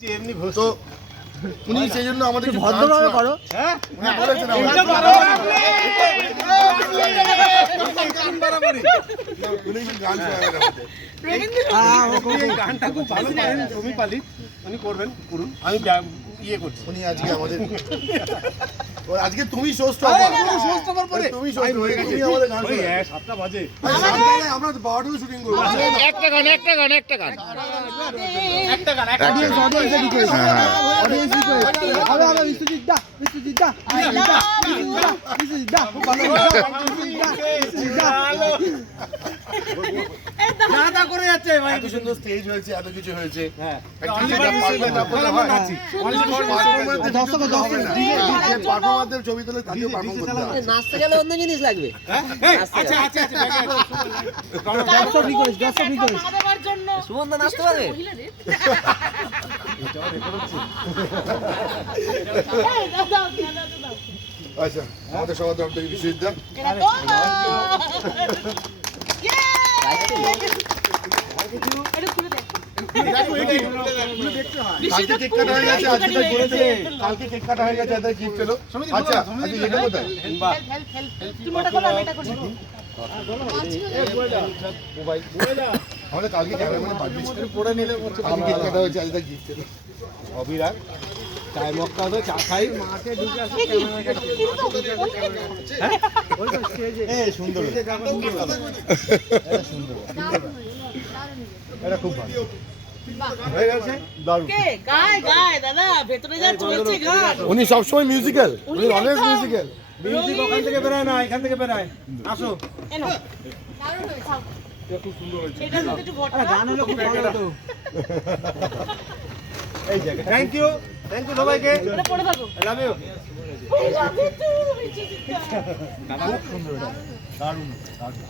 তো উনি সেই জন্য আমাদের ভদ্রভাবে করো। হ্যাঁ গানটা খুব ভালো পারেন, জমি পালি উনি করবেন, করুন। আমি ইয়ে করছি। উনি আজকে আমাদের আজকে তুমি শোস্টপার পরে তুমি আমাদের গান শোনাবে। 7টা বাজে আমরা 12টায় শুটিং করব। একটা গান অডিয়েন্স রিকোয়েস্ট অডিয়েন্স রিকোয়েস্ট আরে আরে বিশ্বজিৎ দা খুব ভালো দাদা করে যাচ্ছে ভাই, এত সুন্দর স্টেজ হয়েছে, এত কিছু হয়েছে। হ্যাঁ পারফরমারদের ছবি তুলে তাকেও পারফর্ম করতে হবে। নাচতে গেলে অন্য জিনিস লাগবে। আচ্ছা দর্শক রিকোয়েস্ট সুমন দা নাচতে পারবে? আচ্ছা আমাদের সবার তরফ থেকে বিশ্বজিৎ দা কালকে কেক কাটা হয়ে গেছে, আজকে কালকে কেক কাটা হয়ে গেছে, এদের গিফট ছিল। আচ্ছা আজকে এটা কোথায়? আমাদের কালকে ক্যামেরাম্যানে পাঠিয়েছিল, পড়ে নিলে কালকে কেক কাটা হয়েছে, আজকে গিফট ছিল। অবিরাগ চায় মক্কা হবে, চা খাই মাঠে ঢুকে আসে সুন্দর এটা খুব ভালো হয়ে গেছে, দারুণ। উনি সবসময় মিউজিক্যাল, উনি অনেক মিউজিক্যাল। মিউজিক ওখান থেকে বেরোয় না, এখান থেকে বেরোয়। আসো খুব সুন্দর হয়েছে। গান হলো খুব ভালো তো। এই জায়গা থ্যাংক ইউ সবাইকে, লাভ ইউ। দারুণ দারুণ।